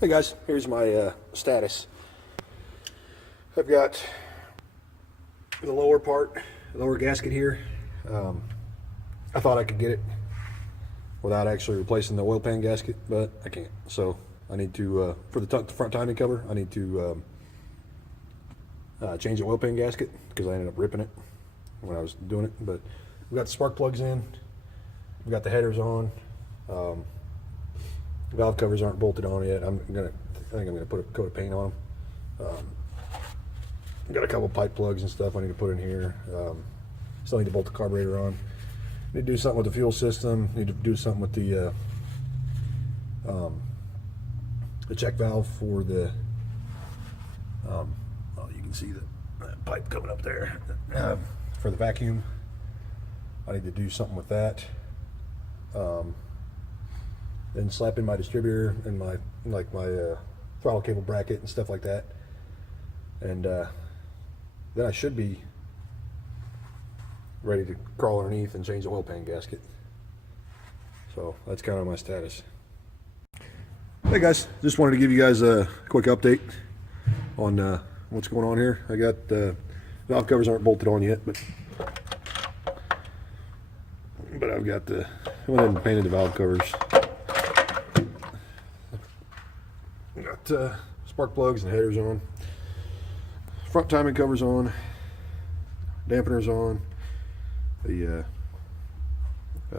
Hey guys, here's my status. I've got the lower part, the lower gasket here. I thought I could get it without actually replacing the oil pan gasket, but I can't. So I need to, for the front timing cover, I need to change the oil pan gasket because I ended up ripping it when I was doing it. But we've got the spark plugs in, we've got the headers on. Valve covers aren't bolted on yet. I think I'm gonna put a coat of paint on them. Got a couple pipe plugs and stuff I need to put in here. Still need to bolt the carburetor on. Need to do something with the fuel system. Need to do something with the check valve for the. Oh, you can see that pipe coming up there for the vacuum. I need to do something with that. Then slap in my distributor and my throttle cable bracket and stuff like that, and then I should be ready to crawl underneath and change the oil pan gasket. So that's kind of my status. Hey guys, just wanted to give you guys a quick update on what's going on here. I got valve covers aren't bolted on yet, but I've got I went ahead and painted the valve covers. Got spark plugs and headers on, front timing covers on, dampeners on, the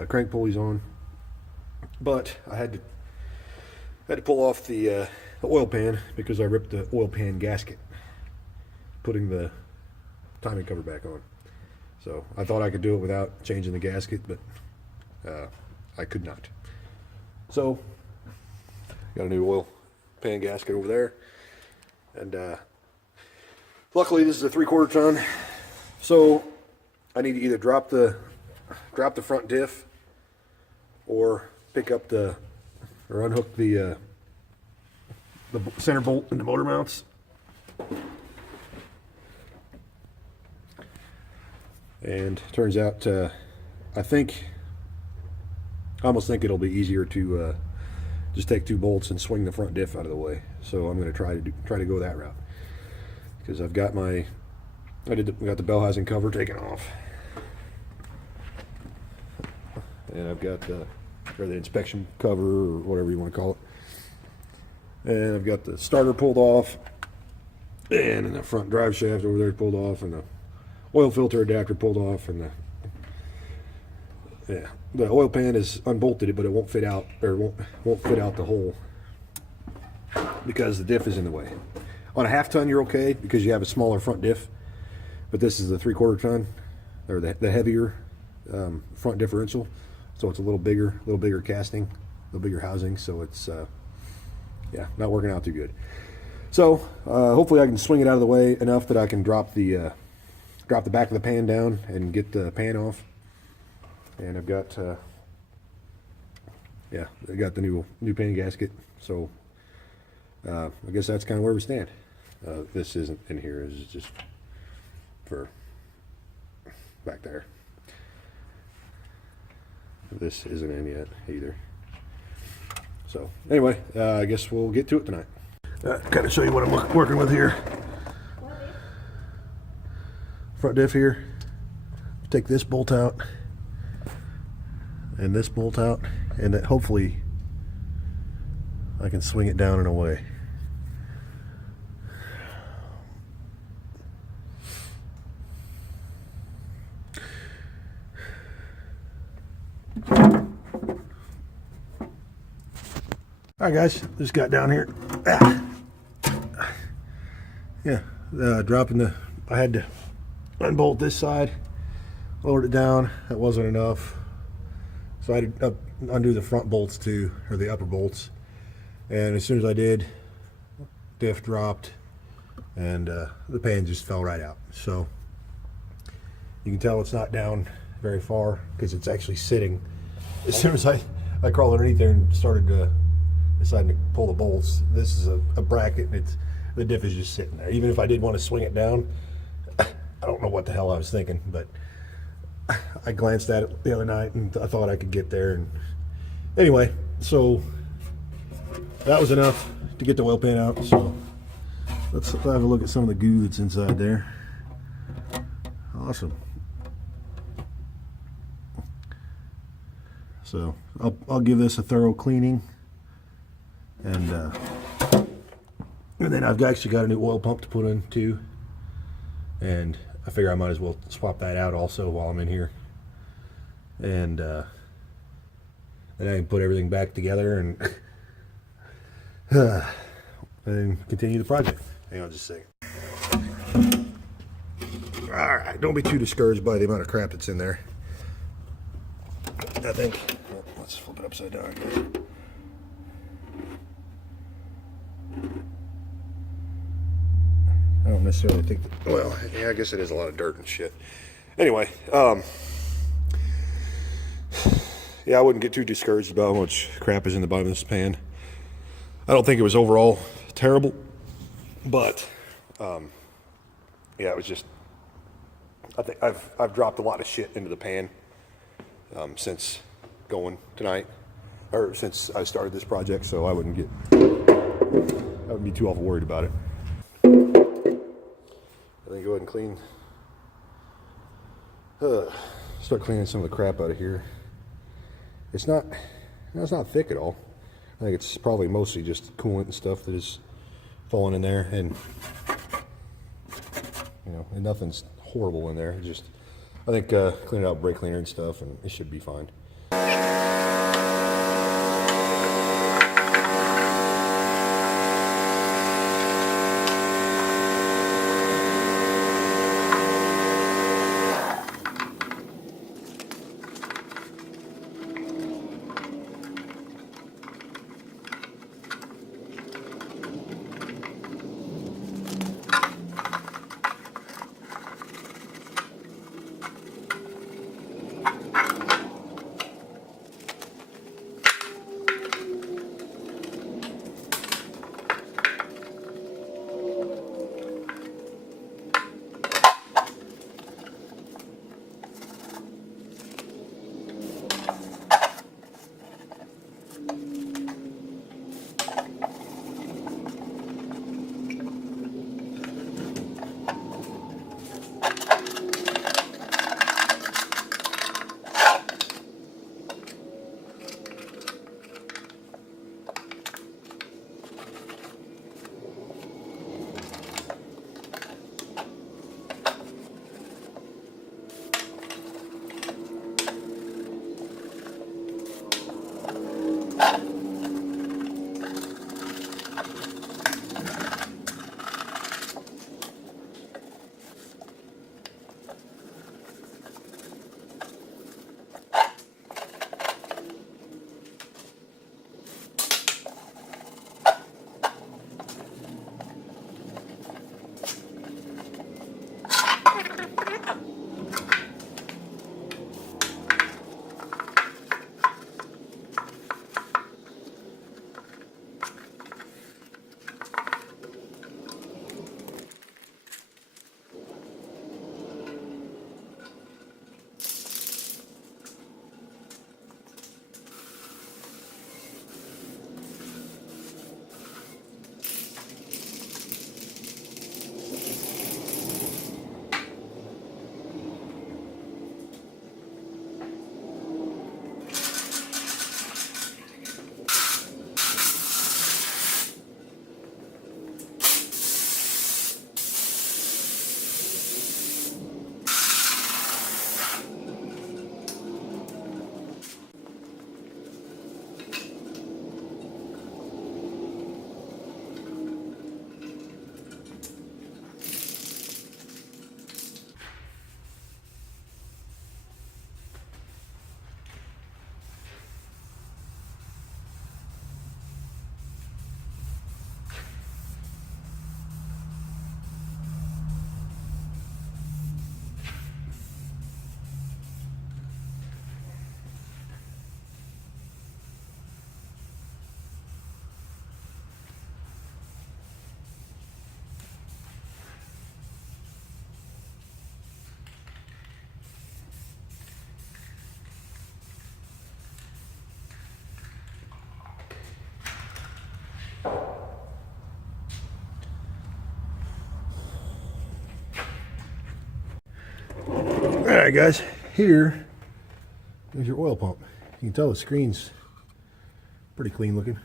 crank pulleys on, but I had to pull off the oil pan because I ripped the oil pan gasket putting the timing cover back on. So I thought I could do it without changing the gasket, but I could not. So got a new oil pan gasket over there, and luckily this is a 3/4 ton, so I need to either drop the front diff or pick up or unhook the center bolt in the motor mounts. And turns out I almost think it'll be easier to just take 2 bolts and swing the front diff out of the way. So I'm going to try to go that route, because I've got got the bell housing cover taken off, and I've got the inspection cover or whatever you want to call it, and I've got the starter pulled off, and the front drive shaft over there pulled off, and the oil filter adapter pulled off, and the oil pan is unbolted, but it won't fit out, or won't fit out the hole because the diff is in the way. On a 1/2 ton you're okay because you have a smaller front diff, but this is the 3/4 ton, or the heavier front differential, so it's a little bigger casting, a little bigger housing, so it's not working out too good. So hopefully I can swing it out of the way enough that I can drop the back of the pan down and get the pan off. And I've got I got the new pan gasket, so I guess that's kind of where we stand. This isn't in here, this is just for back there. This isn't in yet either. So anyway, I guess we'll get to it tonight. Kind of show you what I'm working with here. Front diff here. Take this bolt out and this bolt out, and that hopefully I can swing it down and away. Alright guys, just got down here. Dropping I had to unbolt this side, lowered it down. That wasn't enough, so I had to undo the front bolts too, or the upper bolts. And as soon as I did, diff dropped, and the pan just fell right out. So you can tell it's not down very far because it's actually sitting. As soon as I crawled underneath there and started deciding to pull the bolts, this is a bracket, and the diff is just sitting there. Even if I did want to swing it down, I don't know what the hell I was thinking, but I glanced at it the other night and I thought I could get there. And anyway, so that was enough to get the oil pan out. So let's have a look at some of the goo that's inside there. Awesome. So I'll give this a thorough cleaning, and then I've actually got a new oil pump to put in too, and I figure I might as well swap that out also while I'm in here, and then I can put everything back together and continue the project. Hang on just a second. All right, don't be too discouraged by the amount of crap that's in there. I think, let's flip it upside down again. I don't necessarily think that, well, yeah, I guess it is a lot of dirt and shit. Anyway, yeah, I wouldn't get too discouraged about how much crap is in the bottom of this pan. I don't think it was overall terrible, but yeah, it was just, I think I've dropped a lot of shit into the pan since going tonight, or since I started this project, so I wouldn't be too awful worried about it. I think go ahead and clean, start cleaning some of the crap out of here. It's not thick at all. I think it's probably mostly just coolant and stuff that is falling in there, and you know, and nothing's horrible in there. It's just, I think clean it out with brake cleaner and stuff, and it should be fine. Alright guys, here is your oil pump. You can tell the screen's pretty clean looking.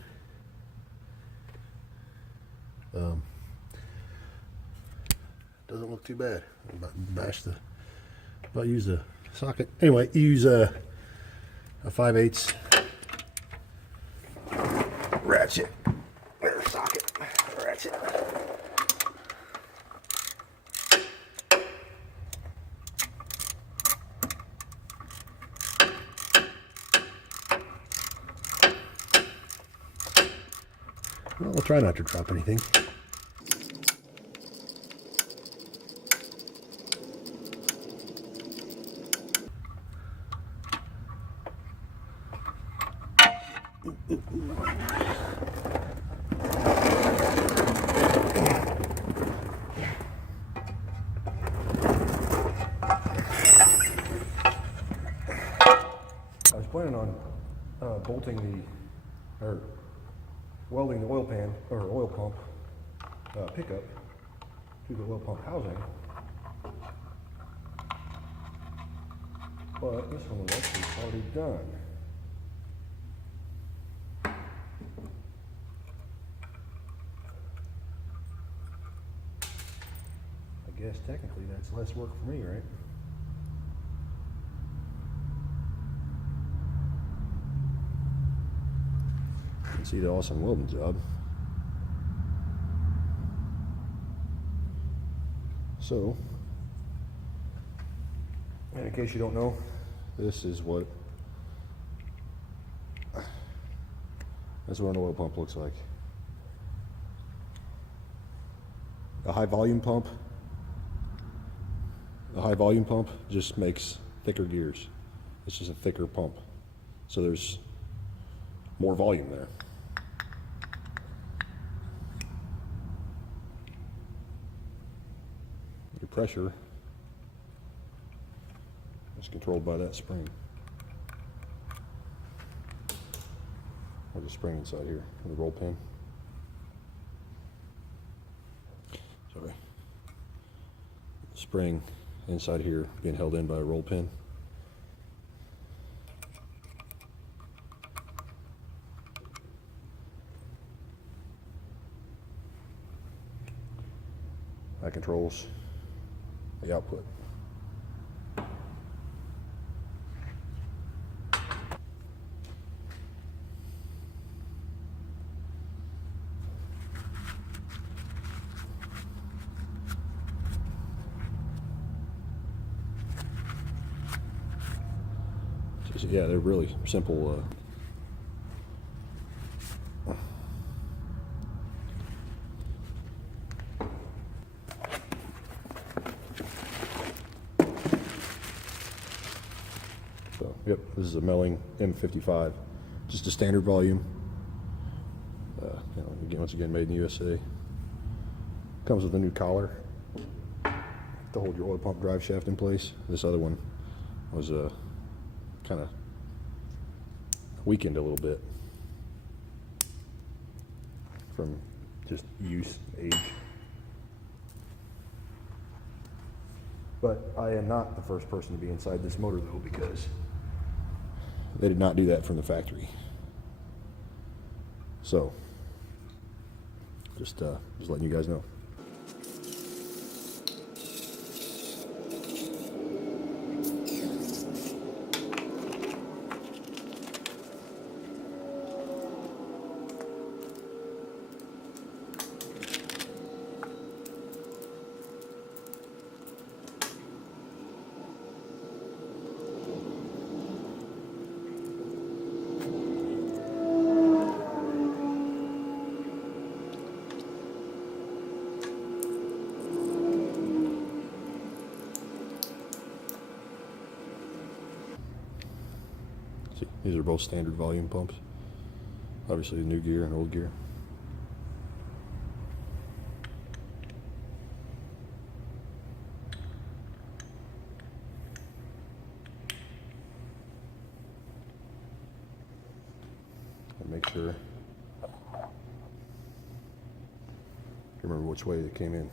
Doesn't look too bad. About use the socket. Anyway, use a 5/8 ratchet. Or socket. Ratchet. Well, we'll try not to drop anything. I was planning on bolting or welding the oil pan or oil pump pickup to the oil pump housing, but this one was actually already done. I guess technically that's less work for me, right? See the awesome welding job. So, and in case you don't know, this is what an oil pump looks like. A high volume pump just makes thicker gears. It's just a thicker pump, so there's more volume there. Your pressure is controlled by that spring. There's a spring inside here, the roll pin. Sorry. Spring inside here being held in by a roll pin. That controls the output. So, yeah, they're really simple. So, yep, this is a Melling M55, just a standard volume. Once again, made in the USA. Comes with a new collar to hold your oil pump drive shaft in place. This other one was kind of weakened a little bit from just use, age. But I am not the first person to be inside this motor though, because they did not do that from the factory. So just letting you guys know. These are both standard volume pumps. Obviously, new gear and old gear. And make sure you remember which way they came in.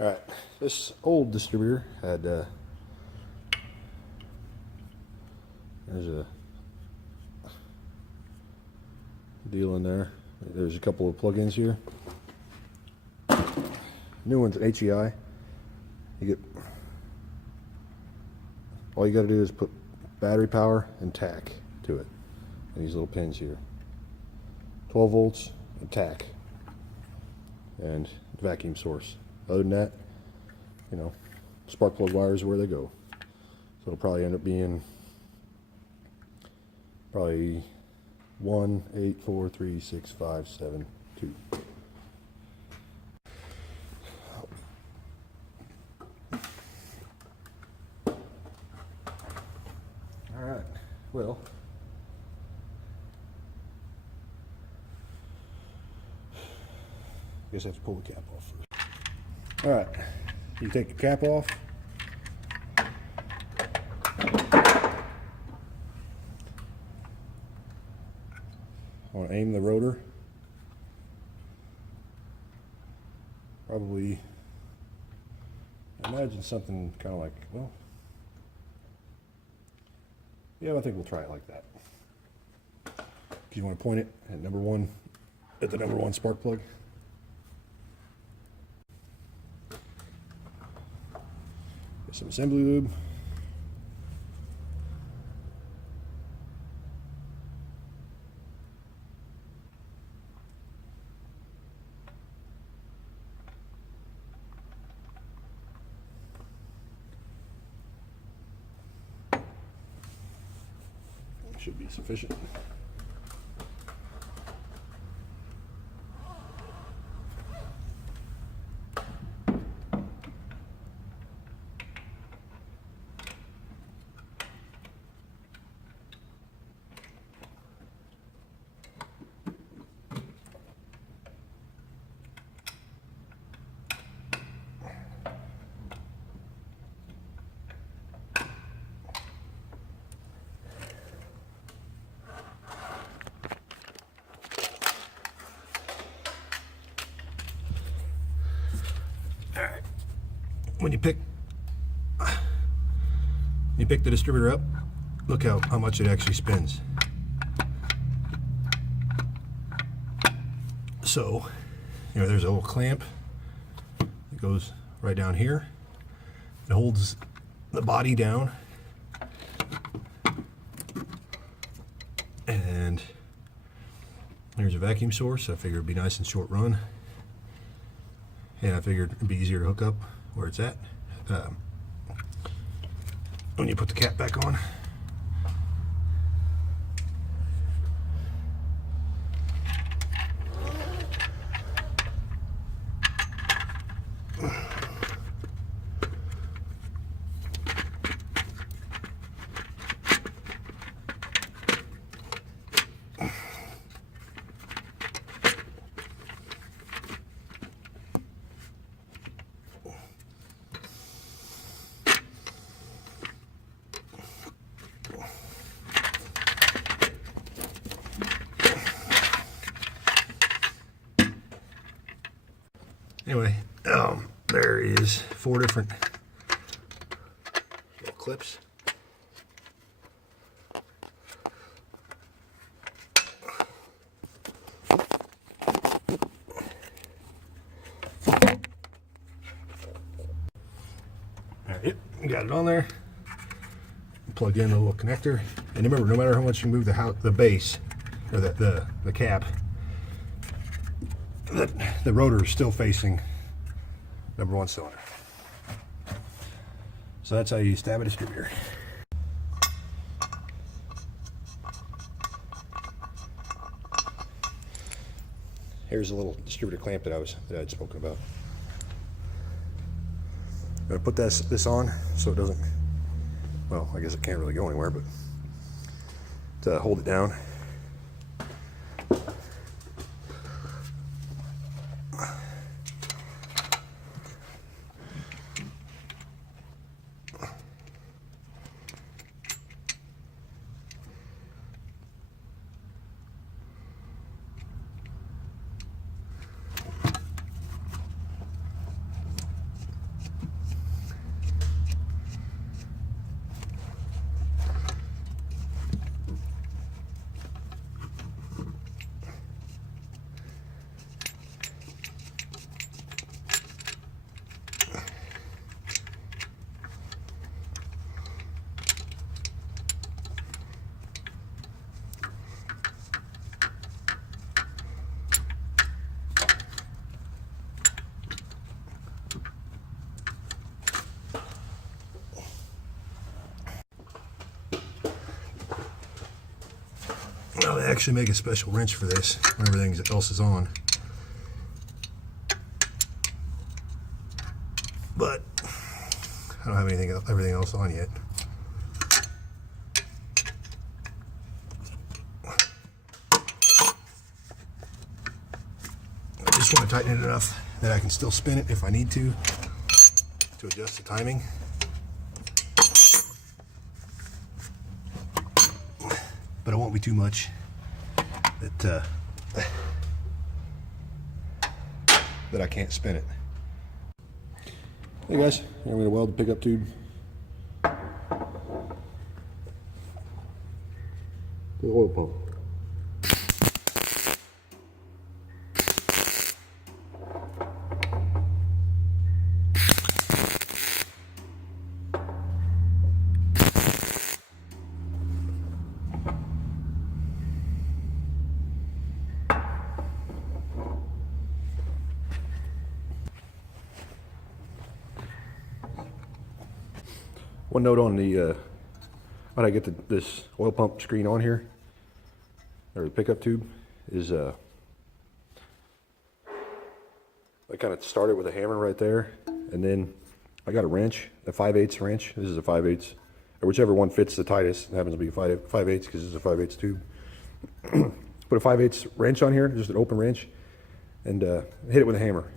Alright, this old distributor had, there's a deal in there. There's a couple of plug-ins here. New one's an HEI. All you got to do is put battery power and tack to it. And these little pins here. 12 volts and tack. And vacuum source. Other than that, you know, spark plug wires where they go. So it'll probably end up being probably 1, 8, 4, 3, 6, 5, 7, 2. Alright, well, I guess I have to pull the cap off first. Alright, you take the cap off. I want to aim the rotor. Probably, imagine something kind of like, well, yeah, I think we'll try it like that. You want to point it at the number one spark plug. Get some assembly lube. Should be sufficient. Alright, when you pick the distributor up, look how much it actually spins. So, you know, there's a little clamp that goes right down here. It holds the body down. And there's a vacuum source. I figured it'd be nice and short run. And I figured it'd be easier to hook up where it's at. When you put the cap back on. Anyway, there is 4 different little clips. Alright, you got it on there. Plug in the little connector, and remember, no matter how much you move the base or the cap, the rotor is still facing number 1 cylinder. So that's how you stab a distributor. Here's a little distributor clamp that I'd spoken about. I'm gonna put this on so it doesn't, well, I guess it can't really go anywhere, but to hold it down. Well, they actually make a special wrench for this when everything else is on. But I don't have everything else on yet. I just want to tighten it enough that I can still spin it if I need to adjust the timing. But it won't be too much that I can't spin it. Hey guys, I'm going to weld the pickup tube. The oil pump. One note on the when I get this oil pump screen on here, or the pickup tube, is I kind of started with a hammer right there, and then I got a wrench, a 5/8 wrench. This is a 5/8, or whichever one fits the tightest. It happens to be 5/8 because it's a 5/8 tube. Put a 5/8 wrench on here, just an open wrench, and hit it with a hammer,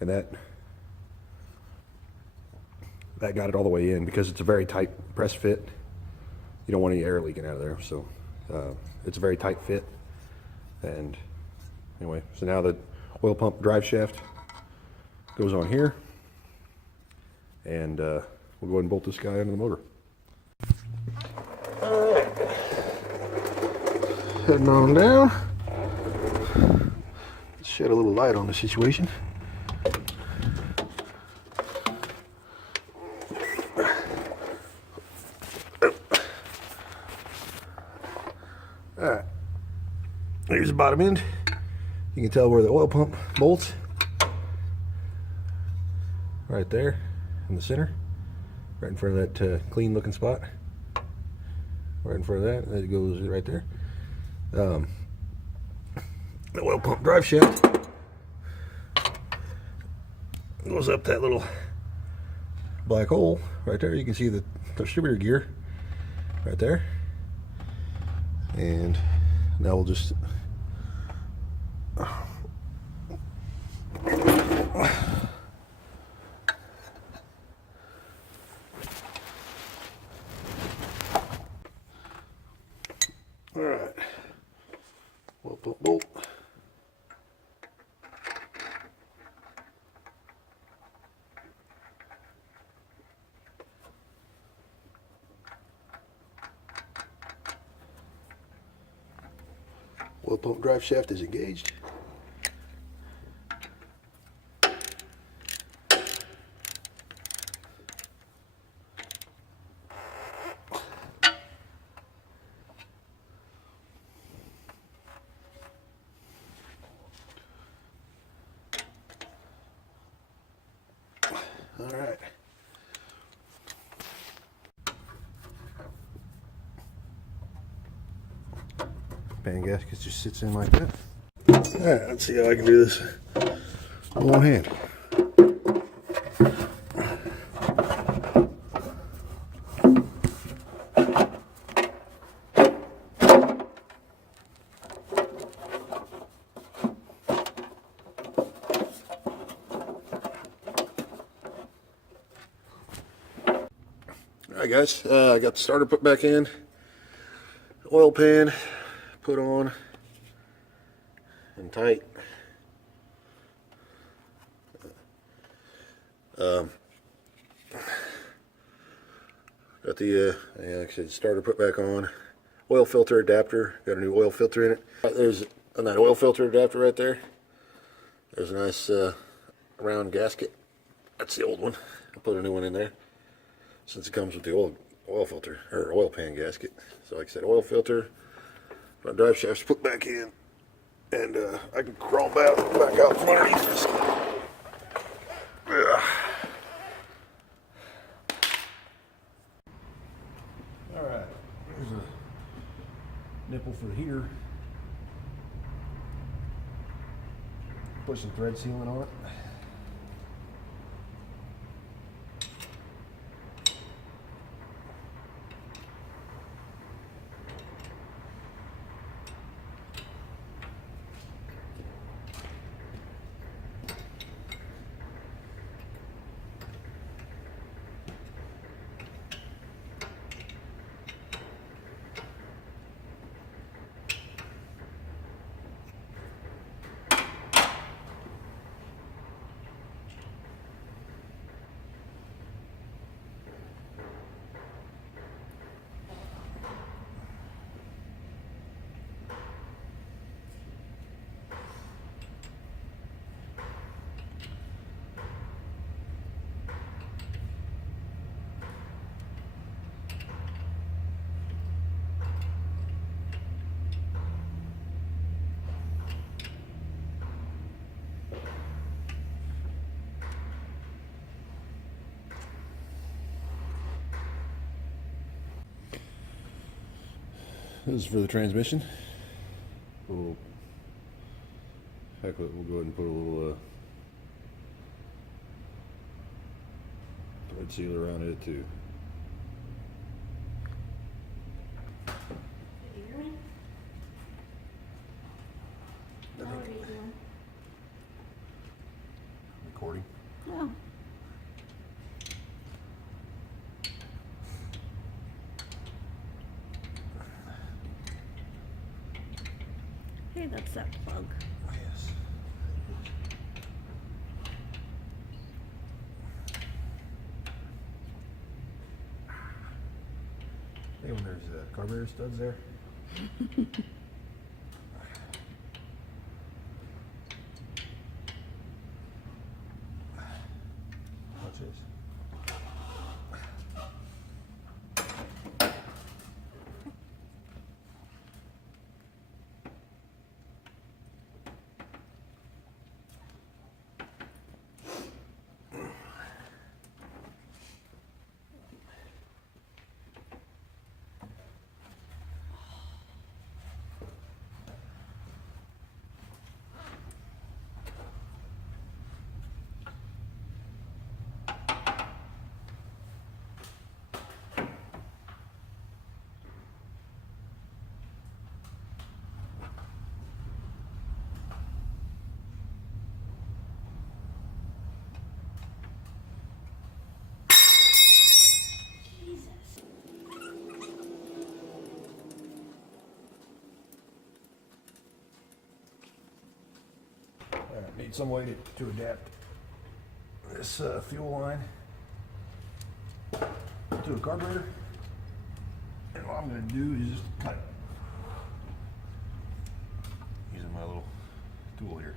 and that got it all the way in because it's a very tight press fit. You don't want any air leaking out of there, so it's a very tight fit. And anyway, so now the oil pump drive shaft goes on here, and we'll go ahead and bolt this guy into the motor. All right, heading on down. Let's shed a little light on the situation. Alright, here's the bottom end. You can tell where the oil pump bolts. Right there in the center. Right in front of that clean looking spot. Right in front of that, it goes right there. The oil pump drive shaft goes up that little black hole right there. You can see the distributor gear right there. And now we'll just all right, bolt. Oil pump drive shaft is engaged. All right. Pan gasket just sits in like that. Alright, let's see how I can do this with one hand. Alright guys, I got the starter put back in, oil pan put on and tight. Got the like I said, starter put back on. Oil filter adapter, got a new oil filter in it. There's on that oil filter adapter right there. There's a nice round gasket. That's the old one. I'll put a new one in there since it comes with the oil filter or oil pan gasket. So like I said, oil filter. My drive shaft's put back in, and I can crawl back out from underneath this. Alright, there's a nipple for the heater. Put some thread sealant on it. This is for the transmission. We'll go ahead and put a little thread sealer around it too. Recording. Oh. Hey, that's that plug. Yes. Hey, when there's carburetor studs there. Watch this. Need some way to adapt this fuel line to a carburetor. And what I'm going to do is just cut it using my little tool here.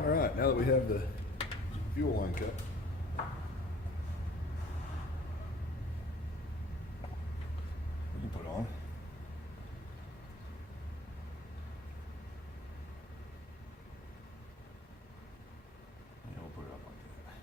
All right, now that we have the fuel line cut, we can put on. And we'll put it up like that.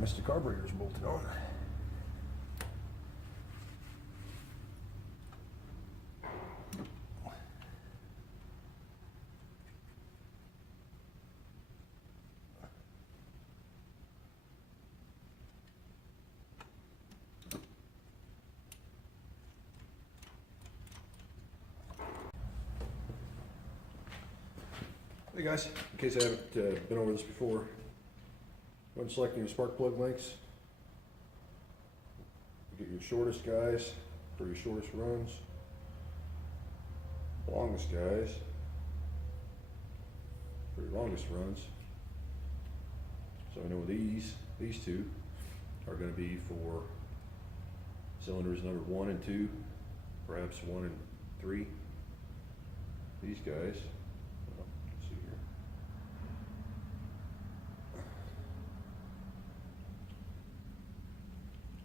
Mr. Carburetor's bolted on. Hey guys, in case I haven't been over this before, when selecting your spark plug lengths, you get your shortest guys for your shortest runs, longest guys for your longest runs. So I know these two are going to be for cylinders number 1 and 2, perhaps 1 and 3. These guys. See here.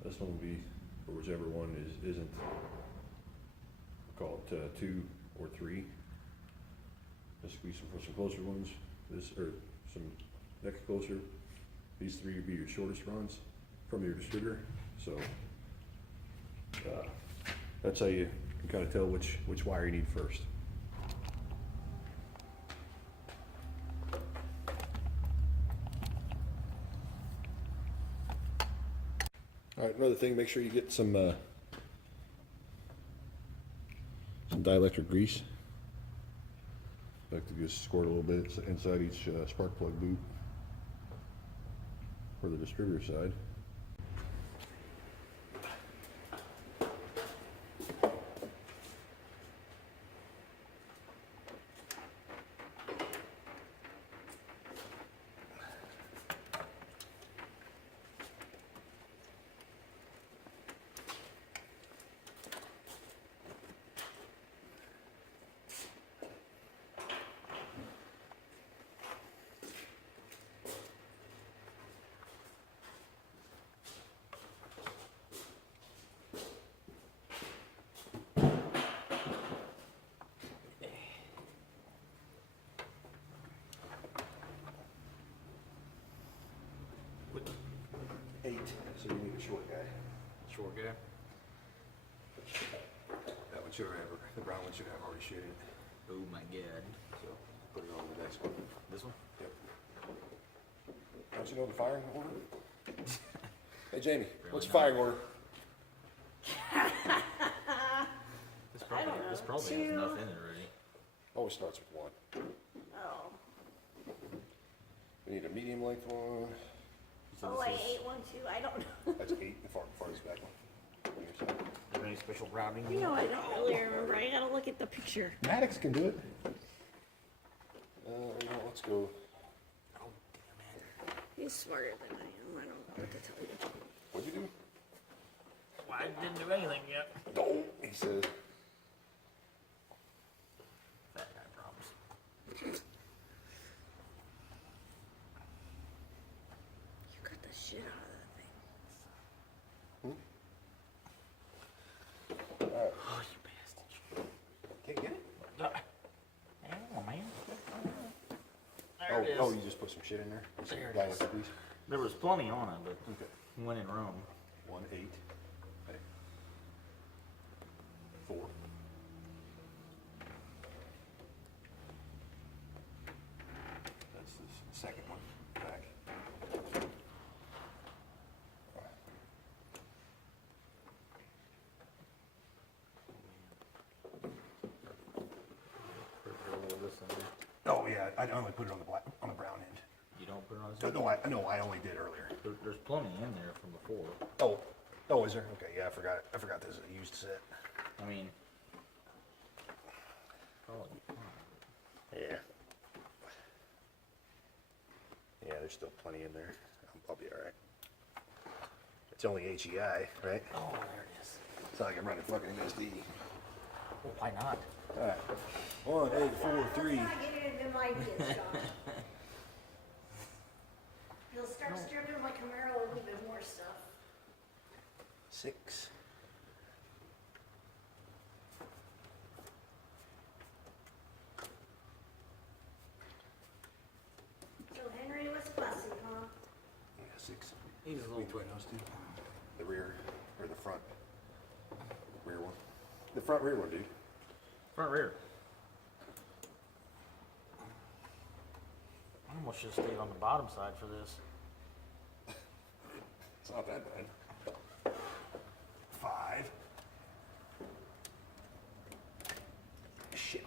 This one will be for whichever one isn't, call it 2 or 3. Let's squeeze some closer ones. This or some next closer. These 3 would be your shortest runs from your distributor. So that's how you can kind of tell which wire you need first. All right, another thing, make sure you get some dielectric grease. I like to just squirt a little bit inside each spark plug boot for the distributor side. So you need a short guy. Short guy. That one should have, the brown one should have already shaded it. Oh my god. So put it on the next one. This one? Yep. Don't you know the firing order? Hey Jamie, what's your firing order? This probably has enough in it already. Always starts with 1. Oh. We need a medium length one. Oh, I ate one too. I don't know. That's 8, the farthest back one. Is there any special routing? You know, I don't really remember. I gotta look at the picture. Maddox can do it. Let's go. Oh, damn it. He's smarter than I am. I don't know what to tell you. What'd you do? Well, I didn't do anything yet. No, he says. Fat guy problems. You cut the shit out of that thing. Oh, you bastard. Can't get it? Hang on, man. Oh, There it is. oh, you just put some shit in there? There it Dielectric is. grease? There was plenty on it, but Okay. when in Rome. 1, 8. Okay. 4. That's the second one back. Put a little of this in there. Oh yeah, I only put it on the brown end. You don't put it on this? No, I only did earlier. There's plenty in there from before. Oh, is there? Okay, yeah, I forgot it. I forgot this is a used set. I mean, probably fine. Yeah. Yeah, there's still plenty in there. I'll be all right. It's only HEI, right? Oh, there it is. It's not like I'm running fucking MSD. Well, why not? All right. 1, 8, 4, 3. Not getting it in my kids' stuff. He'll start stripping my Camaro a little bit more stuff. 6. So Henry was fussy, huh? Yeah, 6. He's a little between those two. The rear, or the front rear one. The front rear one, dude. front rear. I almost should have stayed on the bottom side for this. It's not that bad. 5. Shit.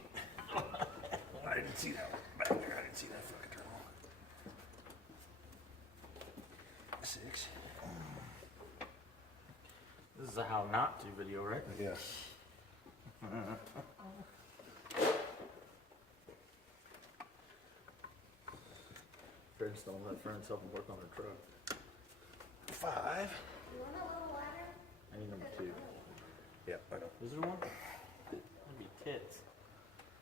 I didn't see that one back there. I didn't see that fucking terminal. 6. This is a how not to video, right? Yeah. Friends don't let friends help them work on their truck. 5. You want a little ladder? I need number 2. Yeah, I know. Is there one? That'd be tits.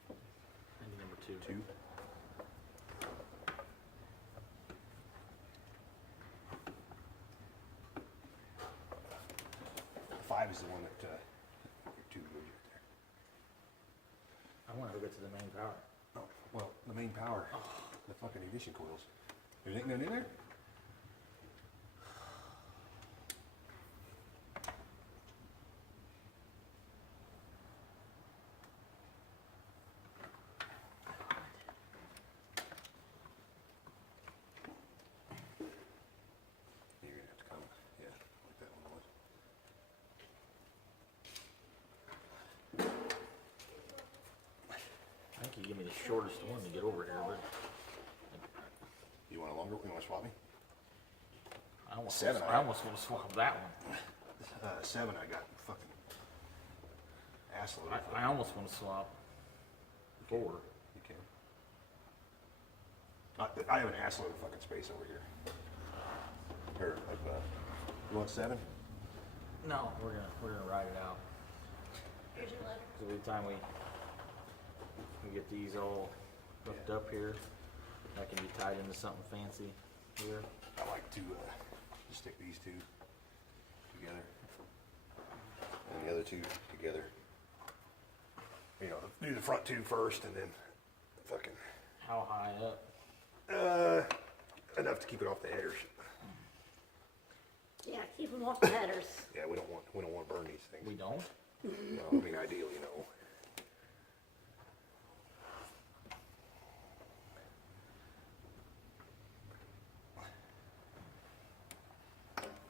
I need number 2. 2. Five is the one that your 2 goes right there. I want to hook it to the main power. Oh, well, the main power, the fucking ignition coils. There ain't none in there? You're gonna have to come, yeah, like that one was. I think you give me the shortest one to get over here, but You want a longer, you wanna swap me? I almost, 7, I almost want to swap that one. 7, I got fucking ass loaded. I almost want to swap 4. You can. I have an ass load of fucking space over here. Or, you want 7? No, we're gonna ride it out. Here's your ladder. So by the time we get these all hooked up here, that can be tied into something fancy here. I like to just stick these 2 together. And the other 2 together. You know, do the front 2 first and then fucking, How high up? enough to keep it off the headers. Yeah, keep them off the headers. Yeah, we don't want to burn these things. We don't? No, I mean, ideally, no.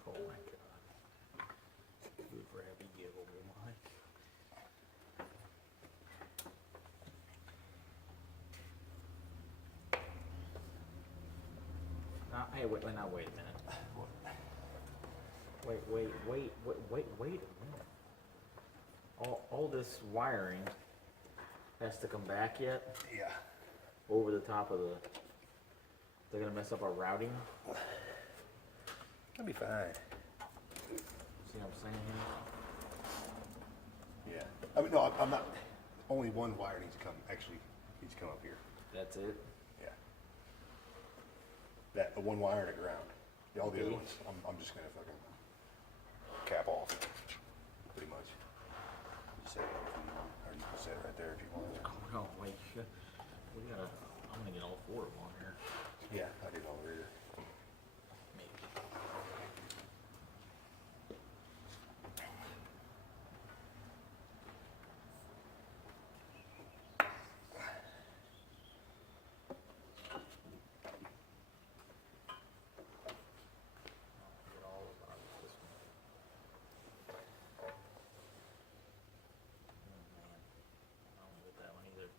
Oh my god. Good for happy giggle, Mike. Hey, wait a minute. Wait a minute. All this wiring has to come back yet? Yeah. Over the top of the... They're gonna mess up our routing? That'll be fine. See what I'm saying here? Yeah. I mean, no, I'm not, only one wire needs to come, actually, needs to come up here. That's it? Yeah. That, the one wire and a ground. All the other Okay. ones, I'm just gonna fucking cap off, pretty much. Set it up if you want, or you can set it right there if you want. Oh, no, wait, shit. We gotta... I'm gonna get all 4 of them on here. Yeah, I did all the rear. Maybe. Get all of ours this one. Oh, man. I don't get that one either.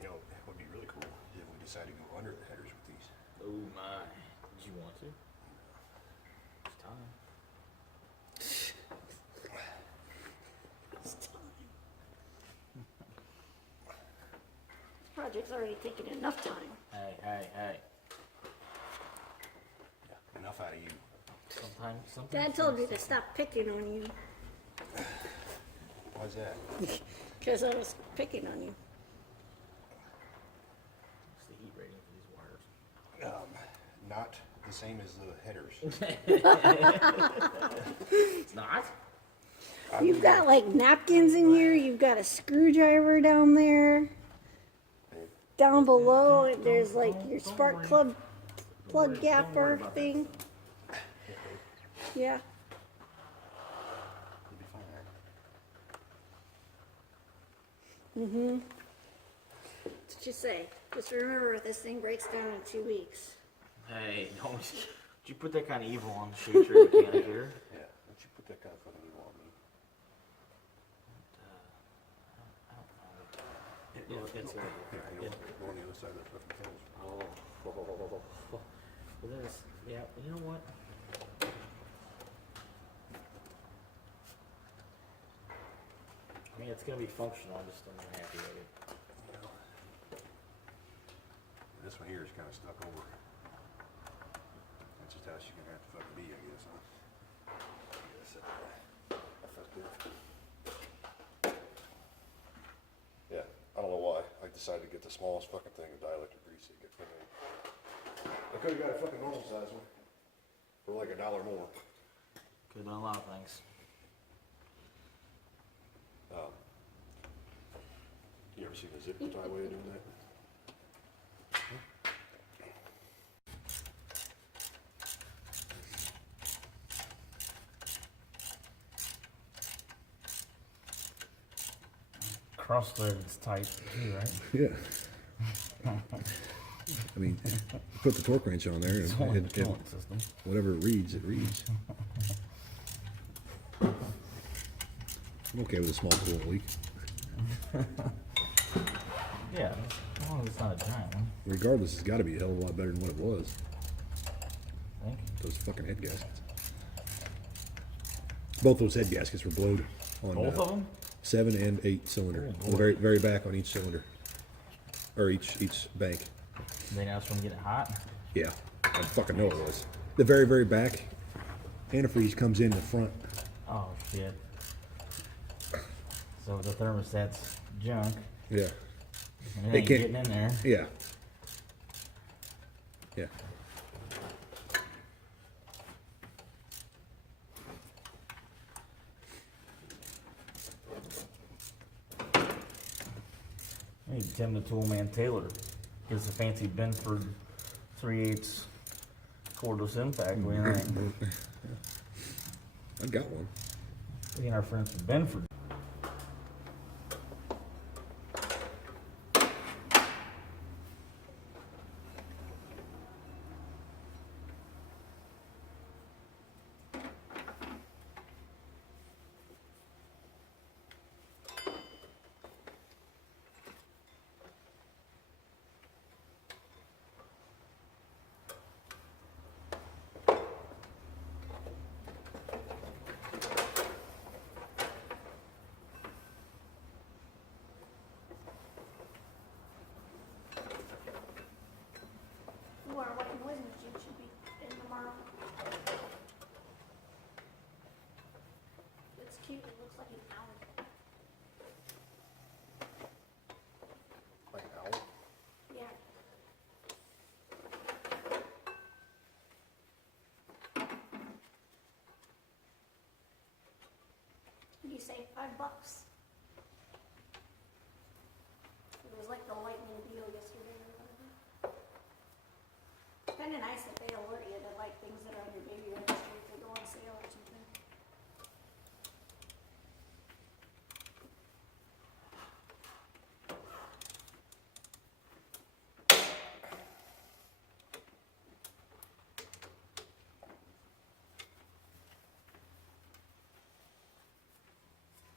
You know, it would be really cool if we decided to go under the headers with these. Oh my. Did you want to? It's time. It's time. This project's already taken enough time. Hey. Yeah, enough out of you. Sometimes. Dad told me to stop picking on you Why's that? because I was picking on you. What's the heat rating for these wires? Not the same as the headers. It's not? You've got like napkins in here. You've got a screwdriver down there. Down below, there's like your spark plug gapper thing. Yeah. You'll be fine. What you say? Just remember, this thing breaks down in 2 weeks. Hey, don't you put that kind of evil on the shade tree mechanic here? Yeah, don't you put that kind of fucking evil on me. It's Here, you know, go on the other side of that fucking fence. Well, this, yeah, you know what? I mean, it's gonna be functional, I'm just not happy with it. This one here is kind of stuck over. That's just how she's gonna have to fucking be, I guess, huh? Yes, I fucked it. Yeah, I don't know why. I decided to get the smallest fucking thing of dielectric grease to get fucking. I could have got a fucking normal size one for like $1 more. Could've done a lot of things. You ever seen a zip tie way of doing that? Cross-thread's tight too, right? Yeah. I mean, put the torque wrench on there and System. whatever it reads, it reads. I'm okay with a small coolant leak. Yeah, as long as it's not a giant one. Regardless, it's gotta be a hell of a lot better than what it was. I think. Those fucking head gaskets. Both those head gaskets were blowed on Both of them? 7 and 8 cylinder. Oh, On the very, very back on each cylinder. Or each bank. They now when get it hot. Yeah, I fucking know it was. The very, very back, antifreeze comes in the front. Oh shit. So the thermostat's junk. Yeah. And it They ain't can't- getting in there. Yeah. Yeah. Hey, Tim the Toolman Taylor gives a fancy Benford 3/8 cordless impact. What do you think? I got one. We and our friends from Benford. Ooh, our white noise machine should be in tomorrow. It's cute. It looks like an owl. Like owl. Yeah. You say $5. It was like the lightning deal yesterday or whatever. It's kind of nice that they alert you to like things that are on your baby registry if they go on sale or something.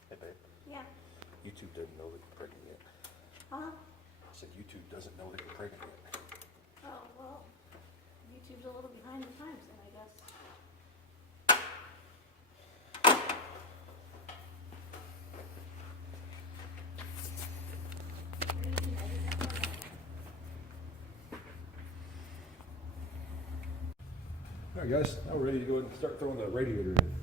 Hey babe, Yeah. YouTube doesn't know that you're pregnant yet. Huh? I said YouTube doesn't know that you're pregnant yet. Oh, well, YouTube's a little behind the times then, I guess. Alright guys, now we're ready to go ahead and start throwing the radiator in.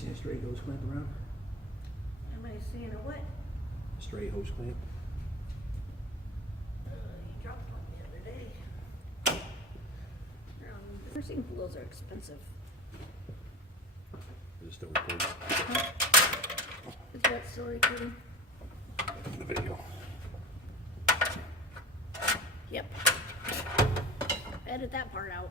seen a straight hose clamp around? Am I seeing a what? A straight hose clamp? You dropped one the other day. Nursing pools are expensive. Is it still recording? Is what still recording? The video. Yep. Edit that part out.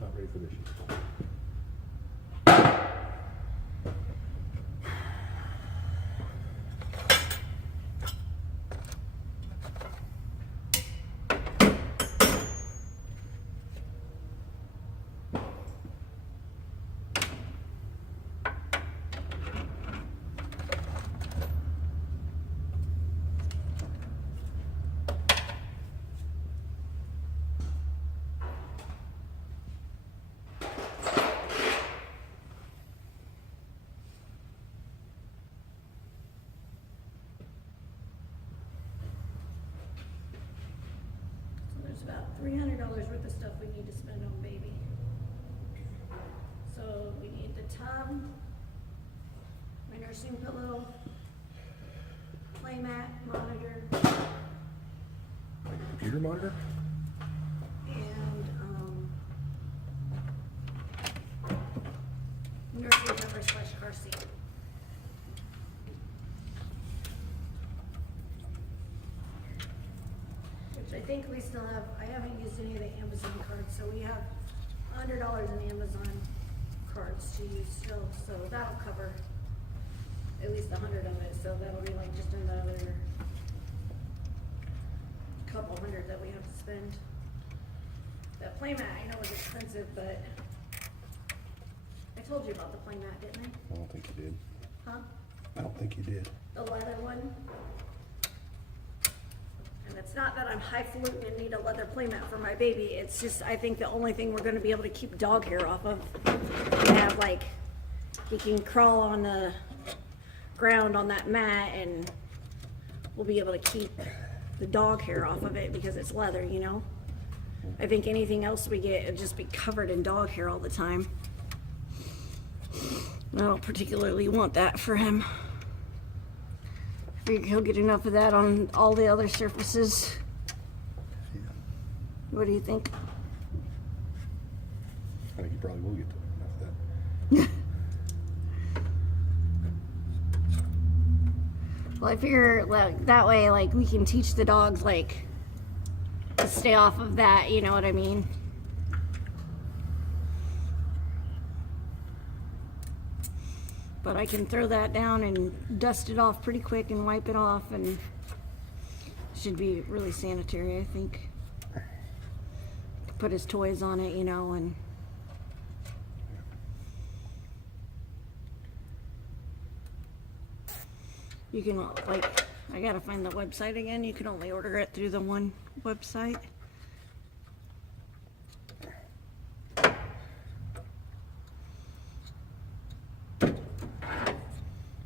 Not ready for this yet. So there's about $300 worth of stuff we need to spend on baby. So we need the tub, my nursing pillow, playmat, monitor, Computer monitor? and nursery cover / car seat. Which I think we still have, I haven't used any of the Amazon cards, so we have $100 in Amazon cards to use still, so that'll cover at least 100 of it, so that'll be like just another couple hundred that we have to spend. That playmat, I know is expensive, but I told you about the playmat, didn't I? I don't think you did. Huh? I don't think you did. The leather one. And it's not that I'm highfalutin and need a leather playmat for my baby, it's just, I think the only thing we're gonna be able to keep dog hair off of. We have like, he can crawl on the ground on that mat and we'll be able to keep the dog hair off of it because it's leather, you know? I think anything else we get, it'll just be covered in dog hair all the time. I don't particularly want that for him. I figure he'll get enough of that on all the other surfaces. Yeah. What do you think? I think you probably will get enough of that. Well, I figure like that way, like we can teach the dogs like to stay off of that. You know what I mean? But I can throw that down and dust it off pretty quick and wipe it off, and should be really sanitary, I think. Put his toys on it, you know, and you can, like, I gotta find the website again. You can only order it through the one website.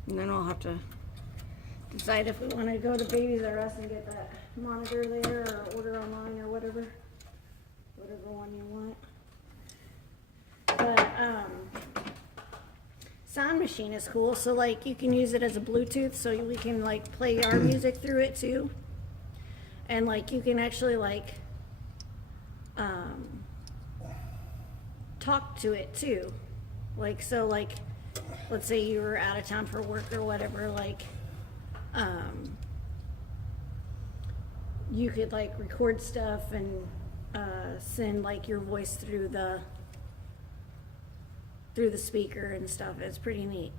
And then I'll have to decide if we want to go to Babies R Us and get that monitor there, or order online, or whatever one you want. But sound machine is cool, so like you can use it as a Bluetooth, so we can like play our music through it too, and like you can actually like talk to it too, like so like let's say you were out of town for work or whatever, like you could like record stuff and send like your voice through the speaker and stuff. It's pretty neat.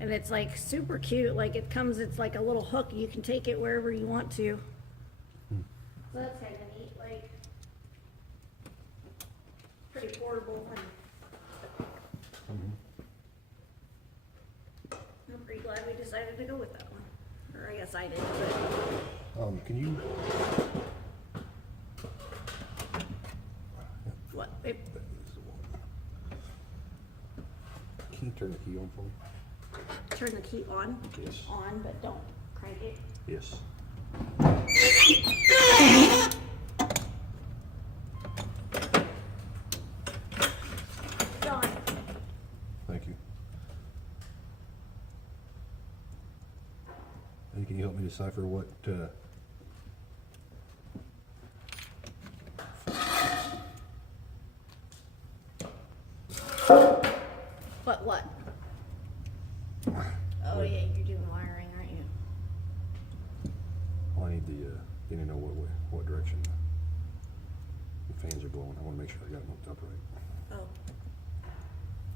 And it's like super cute. Like it's like a little hook. You can take it wherever you want to. So that's kind of neat. Like pretty portable. And I'm pretty glad we decided to go with that one. Or I guess I did, but Can you? what? Babe? Can you turn the key on for me? Turn the key on. Yes. On, but don't crank it. Yes. Done. Thank you. And can you help me decipher what? What? Oh yeah, you're doing wiring, aren't you? Well, I need need to know what direction the fans are blowing. I want to make sure I got them hooked up right. Oh.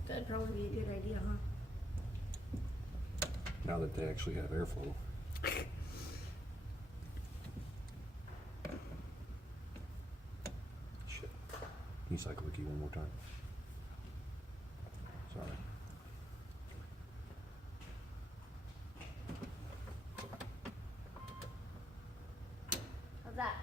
That'd probably be a good idea, huh? Now that they actually have airflow. Shit. Can you cycle the key one more time? Sorry. How's that?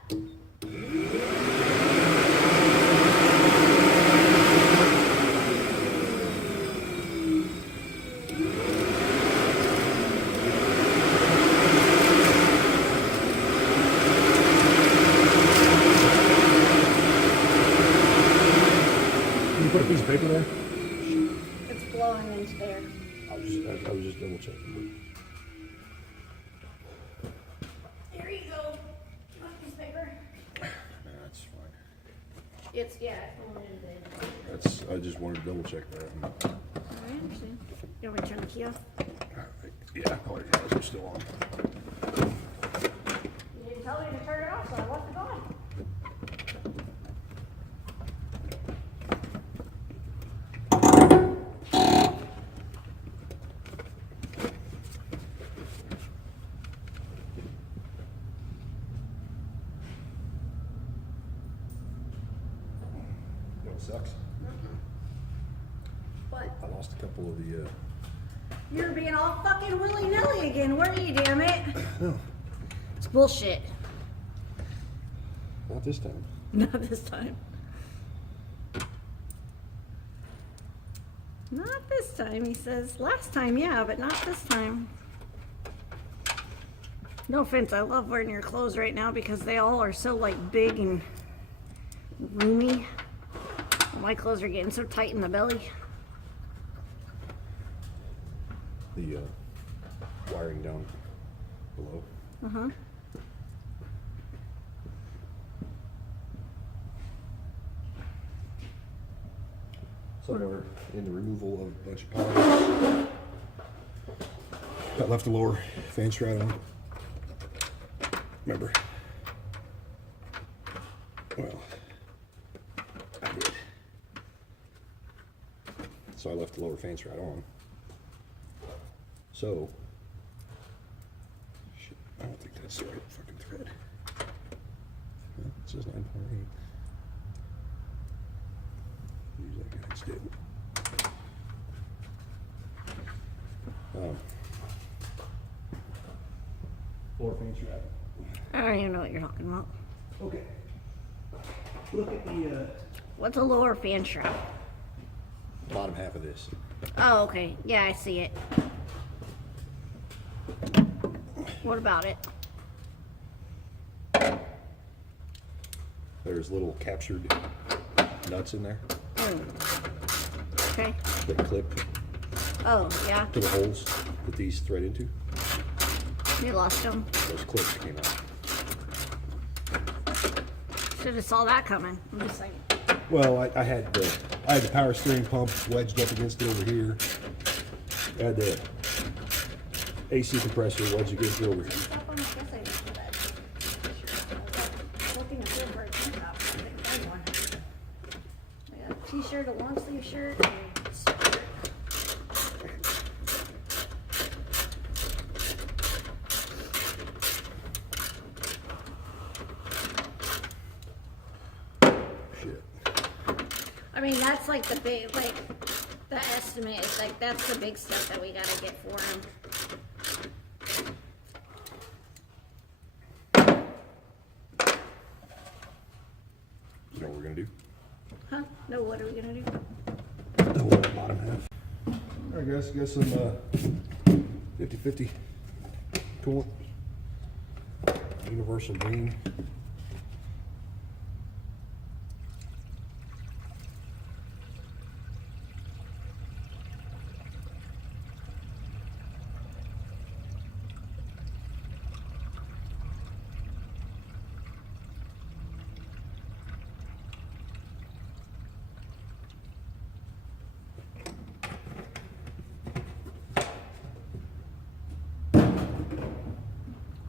Can you put a piece of paper there? It's blowing into there. I was just double checking. Here you go. Want piece of paper? That's fine. It's blowing into there. I just wanted to double check that. I understand. You want me to turn the key off? Yeah, all your guys are still on. You didn't tell me to turn it off, so I left it on. You know what sucks? What? I lost a couple of the. You're being all fucking willy-nilly again, were you, damn it? No, It's bullshit. not this time. Not this time. Not this time, he says. Last time, yeah, but not this time. No offense, I love wearing your clothes right now because they all are so like big and roomy. My clothes are getting so tight in the belly. The wiring down below. Uh-huh. Somewhere in the removal of a bunch of power. I left the lower fan shroud on. Remember? Well, I did. So I left the lower fan shroud on. So, shit, I don't think that's the right fucking thread. Well, it says 9.8. Use that guy instead. Lower fan shroud. I don't even know what you're talking about. Okay. Look at the, What's a lower fan shroud? Bottom half of this. Oh, okay. Yeah, I see it. What about it? There's little captured nuts in there Okay. that clip Oh, yeah. to the holes that these thread into. You lost them. Those clips came out. Should have saw that coming. I'm just saying. Well, I had the power steering pump wedged up against it over here. I had the AC compressor wedged against it over here. Stop on the guess I didn't do that. Looking good for a t-top. I didn't find one. I got a t-shirt, a long sleeve shirt, and a sweatshirt. Shit. I mean, that's like the big, like, the estimate is like, that's the big stuff that we gotta get for him. You know what we're gonna do? Huh? No, what are we gonna do? The whole bottom half. All right, guys, got some 50/50 coolant, universal green.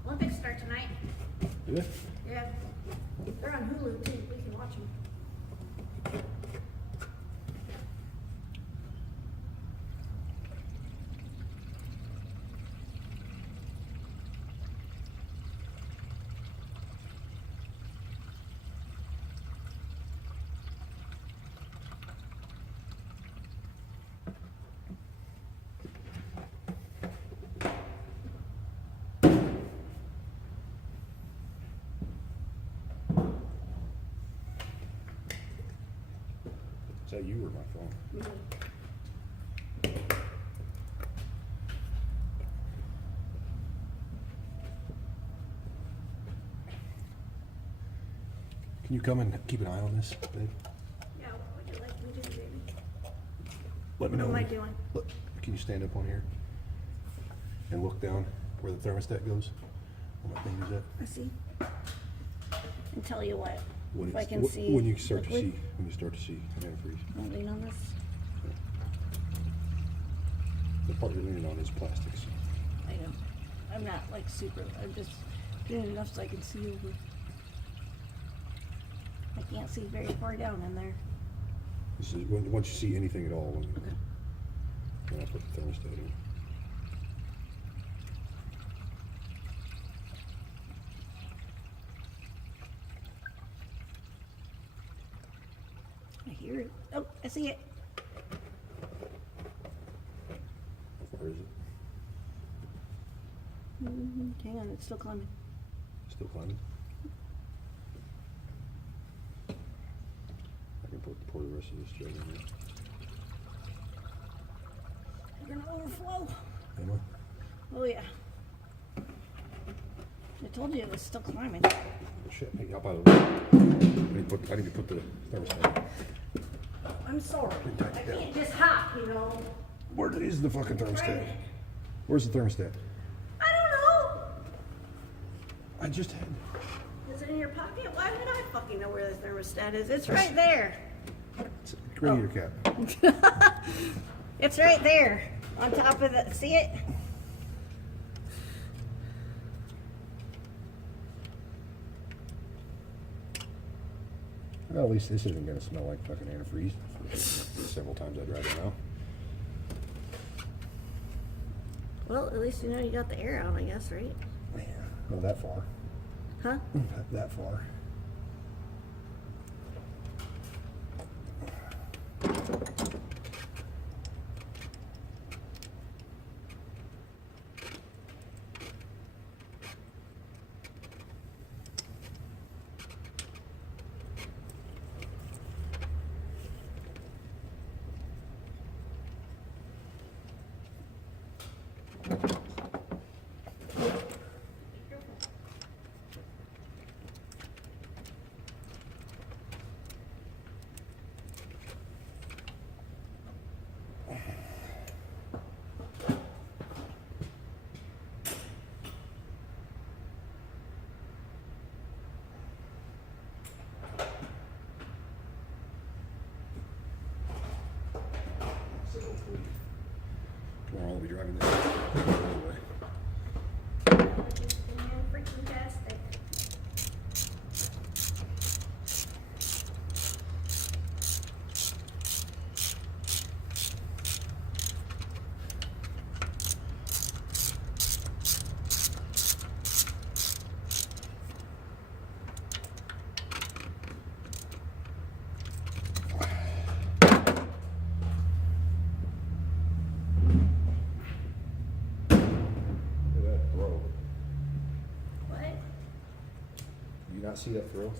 Olympics start tonight. Yeah. Yeah. They're on Hulu too. We can watch them. Is that you or my phone? Can you come and keep an eye on this, babe? Yeah, what would you like me to do, baby? Let me know. What am I doing? Look, can you stand up on here and look down where the thermostat goes? Where my finger's at? I see. And tell you what. When If I it's- can see. when you start liquid. to see, when you start to see antifreeze. I'll lean on this. The part you're leaning on is plastics. I know. I'm not like super. I'm just doing enough so I can see over. I can't see very far down in there. This is once you see anything at all. When I put the thermostat in. I hear it. Oh, I see it. How far is it? Hang on, it's still climbing. Still climbing? I can pour the rest of this jug in here. You're gonna overflow. Am I? Oh yeah. I told you it was still climbing. Oh, shit, hey, hop out of the way. I need to put the thermostat in. I'm sorry. tighten I it down. can't just hop, you know. Where is the fucking thermostat? Where's the thermostat? I don't know. I just had. Is it in your pocket? Why would I fucking know where the thermostat is? It's right there. It's a radiator cap. It's right there. On top of the, see it? Well, at least this isn't gonna smell like fucking antifreeze. Several times I drive it now. Well, at least you know you got the air out, I guess, right? Yeah. Not that far. Huh? Not that far. Tomorrow I'll be driving this anyway. Freaking tastic. Look at that throw. What? You not see that throw?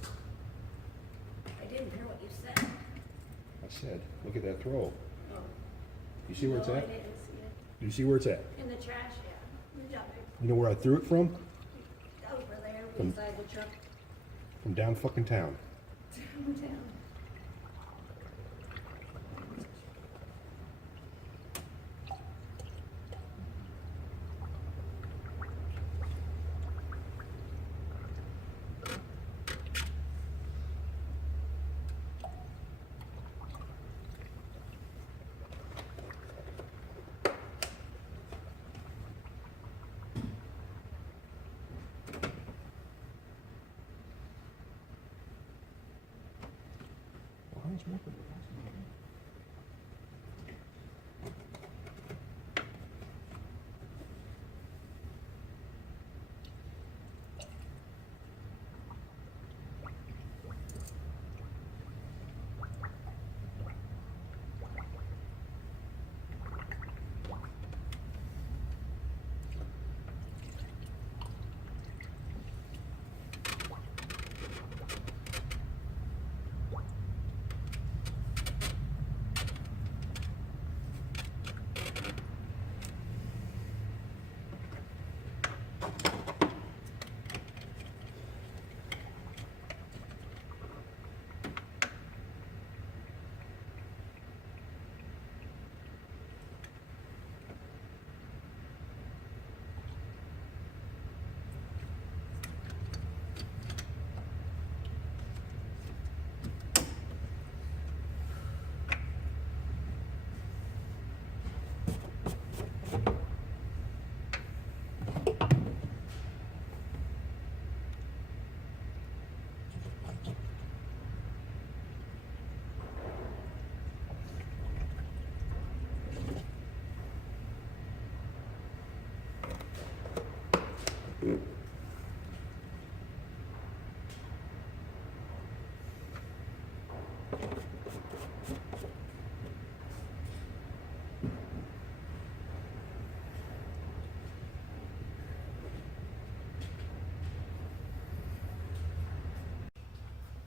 I didn't hear what you said. I said, look at that throw. Oh. You see where it's No, I at? didn't see it. You see where it's at? In the trash, yeah. The jumping. You know where I threw it from? Over there, From- beside the truck. From down fucking town. Downtown.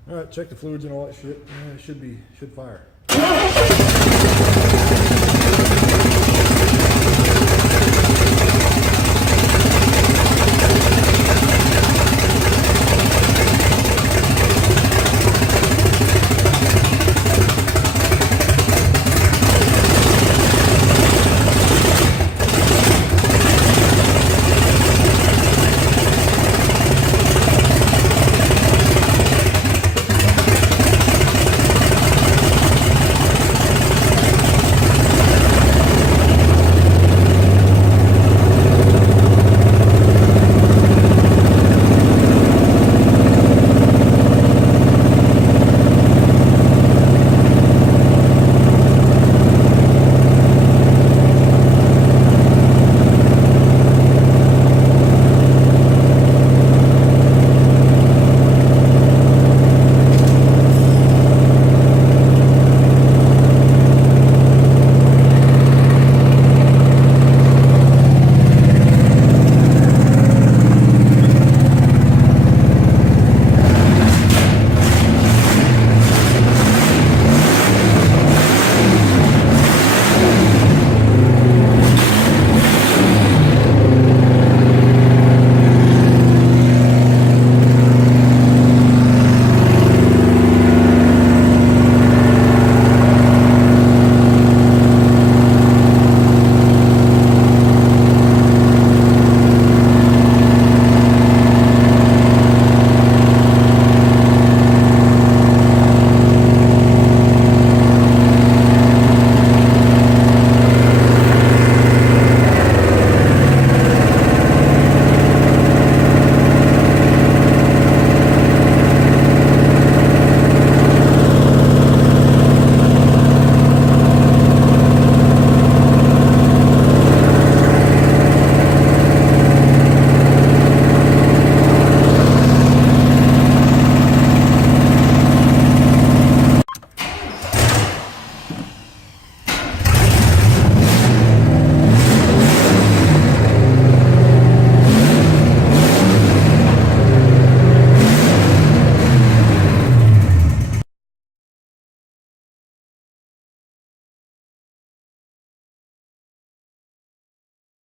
All right, check the fluids and all that shit. Should fire.